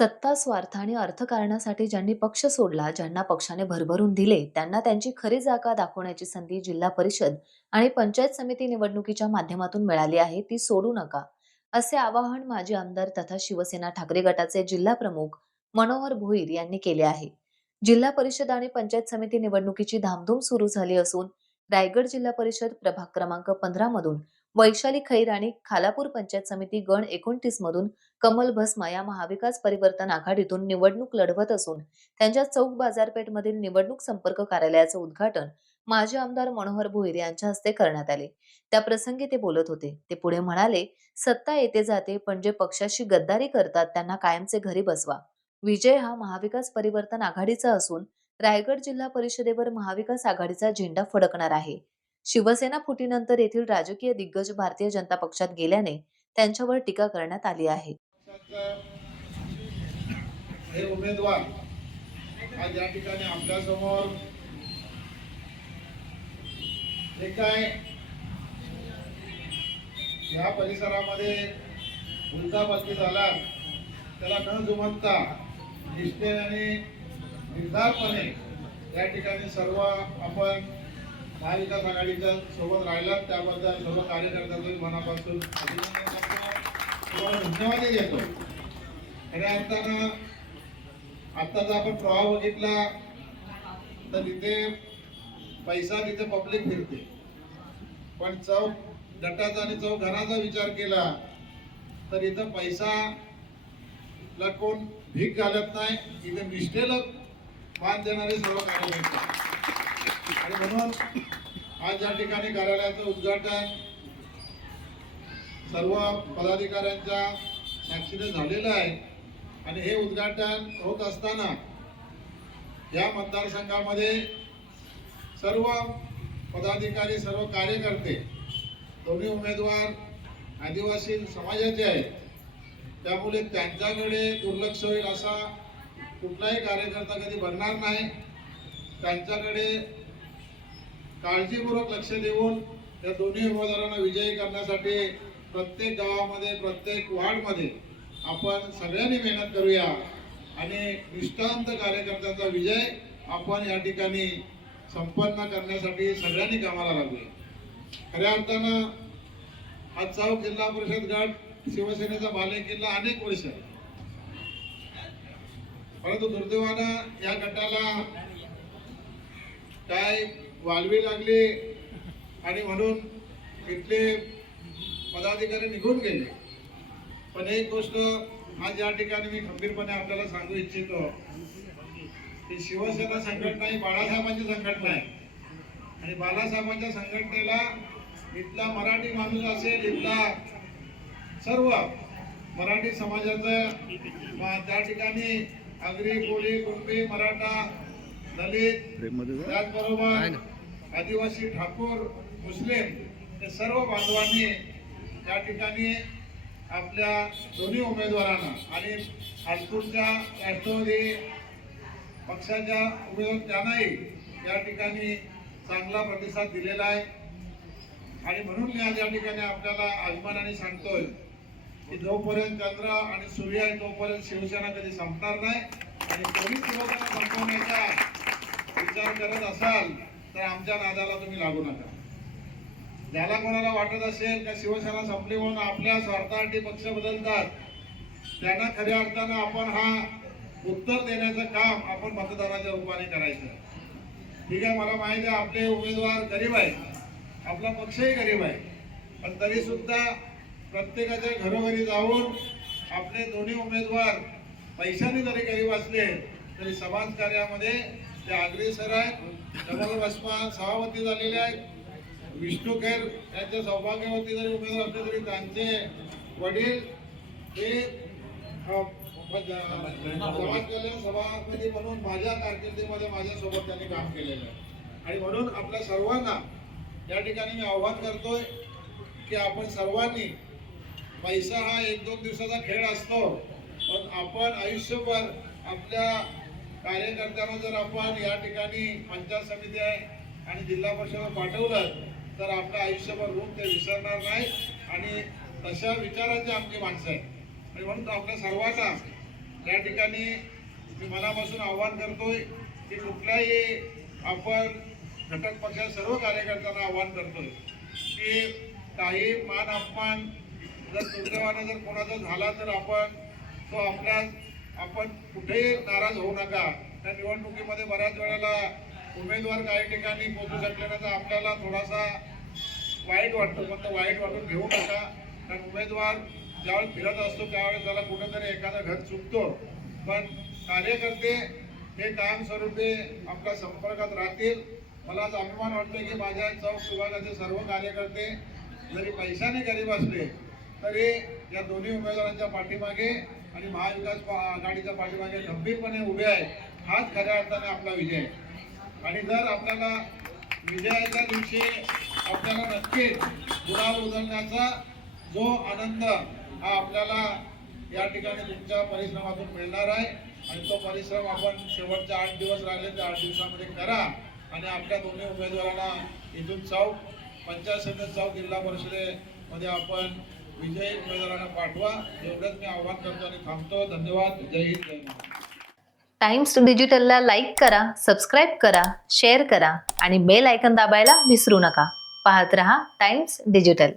सत्ता, स्वार्थ आणि अर्थकारणासाठी ज्यांनी पक्ष सोडला, ज्यांना पक्षाने भरभरून दिले, त्यांना त्यांची खरी जागा दाखवण्याची संधी जिल्हा परिषद आणि पंचायत समिती निवडणुकीच्या माध्यमातून मिळाली आहे, ती सोडू नका. असे आवाहन माजी आमदार तथा शिवसेना ठाकरे गटाचे जिल्हा प्रमुख मनोहर भोईर यांनी केले आहे. जिल्हा परिषद आणि पंचायत समिती निवडणुकीची धामधूम सुरू झाली असून रायगड जिल्हा परिषद प्रभाग क्रमांक 15 मधून वैशाली खैर आणि खालापूर पंचायत समिती गण 29 मधून कमल भस्मा या महाविकास परिवर्तन आघाडीतून निवडणूक लढवत असून त्यांच्या चौक बाजारपेठमधील निवडणूक संपर्क कार्यालयाचं उद्घाटन माजी आमदार मनोहर भोईर यांच्या हस्ते करण्यात आले. त्या प्रसंगी ते बोलत होते. ते पुढे म्हणाले, सत्ता येते जाते, पण जे पक्षाशी गद्दारी करतात त्यांना कायमचे घरी बसवा. विजय हा महाविकास परिवर्तन आघाडीचा असून रायगड जिल्हा परिषदेवर महाविकास आघाडीचा झेंडा फडकणार आहे. शिवसेना फुटीनंतर येथील राजकीय दिग्गज भारतीय जनता पक्षात गेल्याने त्यांच्यावर टीका करण्यात आली आहे. हे उमेदवार आज या ठिकाणी आपल्या समोर जे काय या परिसरामध्ये उलटापालटी झाला त्याला न जुमानता निष्ठेने आणि निर्धारपणे या ठिकाणी सर्व आपण महाविकास आघाडीच्या सोबत राहिलात त्याबद्दल सर्व कार्यकर्त्यांचे मनापासून अभिनंदन करतो, धन्यवादही देतो. खऱ्या अर्थानं आत्ताचा आपण प्रवाह बघितला तर इथे पैसा तिथे पब्लिक फिरते, पण चौक गटाचा आणि चौक घराचा विचार केला तर इथं पैसाला कोण भीक घालत नाही, इथे निष्ठेला मान देणारे सर्व कार्यकर्ते. आणि म्हणून आज या ठिकाणी कार्यालयाचं उद्घाटन सर्व पदाधिकाऱ्यांच्या साक्षीने झालेलं आहे. आणि हे उद्घाटन होत असताना या मतदारसंघामध्ये सर्व पदाधिकारी सर्व कार्यकर्ते दोन्ही उमेदवार आदिवासी समाजाचे आहेत, त्यामुळे त्यांच्याकडे दुर्लक्ष होईल असा कुठलाही कार्यकर्ता कधी बनणार नाही. त्यांच्याकडे काळजीपूर्वक लक्ष देऊन या दोन्ही उमेदवारांना विजयी करण्यासाठी प्रत्येक गावामध्ये प्रत्येक वार्डमध्ये आपण सगळ्यांनी मेहनत करूया आणि निष्ठावंत कार्यकर्त्यांचा विजय आपण या ठिकाणी संपन्न करण्यासाठी सगळ्यांनी कामाला लागूया. खऱ्या अर्थानं हा चौक जिल्हा परिषद गट शिवसेनेचा बालेकिल्ला अनेक वर्ष, परंतु दुर्दैवानं या गटाला काय वालवी लागली आणि म्हणून इथले पदाधिकारी निघून गेले. पण एक गोष्ट आज या ठिकाणी मी खंबीरपणे आपल्याला सांगू इच्छितो की शिवसेना संघटना ही बाळासाहेबांची संघटना आहे आणि बाळासाहेबांच्या संघटनेला इथला मराठी माणूस असेल, इथला सर्व मराठी समाजाचं त्या ठिकाणी आगरी, कोळी, कुणबी, मराठा, दलित, त्याचबरोबर आदिवासी, ठाकूर, मुस्लिम हे सर्व बांधवांनी या ठिकाणी आपल्या दोन्ही उमेदवारांना आणि हालपूरच्या राष्ट्रवादी पक्षाच्या उमेदवार त्यांनाही या ठिकाणी चांगला प्रतिसाद दिलेला आहे. आणि म्हणून मी आज या ठिकाणी आपल्याला अभिमानाने सांगतोय की जोपर्यंत चंद्र आणि सूर्य आहे तोपर्यंत शिवसेना कधी संपणार नाही. आणि कोणी शिवसेना संपवण्याचा विचार करत असाल तर आमच्या नादाला तुम्ही लागू नका. ज्याला कोणाला वाटत असेल का शिवसेना संपली म्हणून आपल्या स्वार्थासाठी पक्ष बदलतात, त्यांना खऱ्या अर्थानं आपण हा उत्तर देण्याचं काम आपण मतदाराच्या रूपाने करायचं. ठीक आहे, मला माहिती आहे आपले उमेदवार गरीब आहेत, आपला पक्षही गरीब आहे, पण तरी सुद्धा प्रत्येकाच्या घरोघरी जाऊन आपले दोन्ही उमेदवार पैशाने जरी गरीब असले तरी समाज कार्यामध्ये ते अग्रेसर आहेत. कमल भस्मा सभापती झालेले आहेत, विष्णू खैर यांच्या सौभाग्यवती जरी उमेदवार असले तरी त्यांचे वडील हे समाज कल्याण सभापती म्हणून माझ्या कारकिर्दीमध्ये माझ्यासोबत त्यांनी काम केलेलं आहे. आणि म्हणून आपल्या सर्वांना या ठिकाणी मी आव्हान करतोय की आपण सर्वांनी, पैसा हा 1-2 दिवसाचा खेळ असतो, पण आपण आयुष्यभर आपल्या कार्यकर्त्यांना जर आपण या ठिकाणी पंचायत समिती आहे आणि जिल्हा परिषद पाठवलं तर आपलं आयुष्यभर ऋण ते विसरणार नाही. आणि तशा विचारांची आमची माणसं आहे. आणि म्हणून आपल्या सर्वांना या ठिकाणी मी मनापासून आवाहन करतोय की कुठल्याही आपण घटक पक्षाच्या सर्व कार्यकर्त्यांना आवाहन करतोय की काही मान अपमान जर दुर्दैवाने जर कोणाचा झाला तर आपण कुठेही नाराज होऊ नका. त्या निवडणुकीमध्ये बऱ्याच वेळेला उमेदवार काही ठिकाणी पोहोचू शकले नाही तर आपल्याला थोडासा वाईट वाटतो, पण तो वाईट वाटून घेऊ नका. कारण उमेदवार ज्यावेळेस फिरत असतो त्यावेळेस त्याला कुठेतरी एखादा घर चुकतो, पण कार्यकर्ते हे कायमस्वरूपी आपल्या संपर्कात राहतील. मला आज अभिमान वाटतो की माझ्या चौक विभागाचे सर्व कार्यकर्ते जरी पैशाने गरीब असले तरी या दोन्ही उमेदवारांच्या पाठीमागे आणि महाविकास आघाडीच्या पाठीमागे गंभीरपणे उभे आहेत. हाच खऱ्या अर्थाने आपला विजय आहे. आणि जर आपल्याला विजयाच्या दिवशी आपल्याला नक्कीच गुलाल उधळण्याचा जो आनंद हा आपल्याला या ठिकाणी तुमच्या परिश्रमातून मिळणार आहे. आणि तो परिश्रम आपण शेवटचे 8 दिवस राहिले त्या 8 दिवसामध्ये करा आणि आपल्या दोन्ही उमेदवारांना इथून चौक पंचायत समिती चौक जिल्हा परिषदेमध्ये आपण विजयी उमेदवारांना पाठवा. एवढंच मी आवाहन करतो आणि थांबतो. धन्यवाद. जय हिंद, जय महाराष्ट्र. टाइम्स डिजिटलला लाईक करा, सबस्क्राईब करा, शेअर करा आणि बेल आयकॉन दाबायला विसरू नका. पाहत रहा टाइम्स डिजिटल.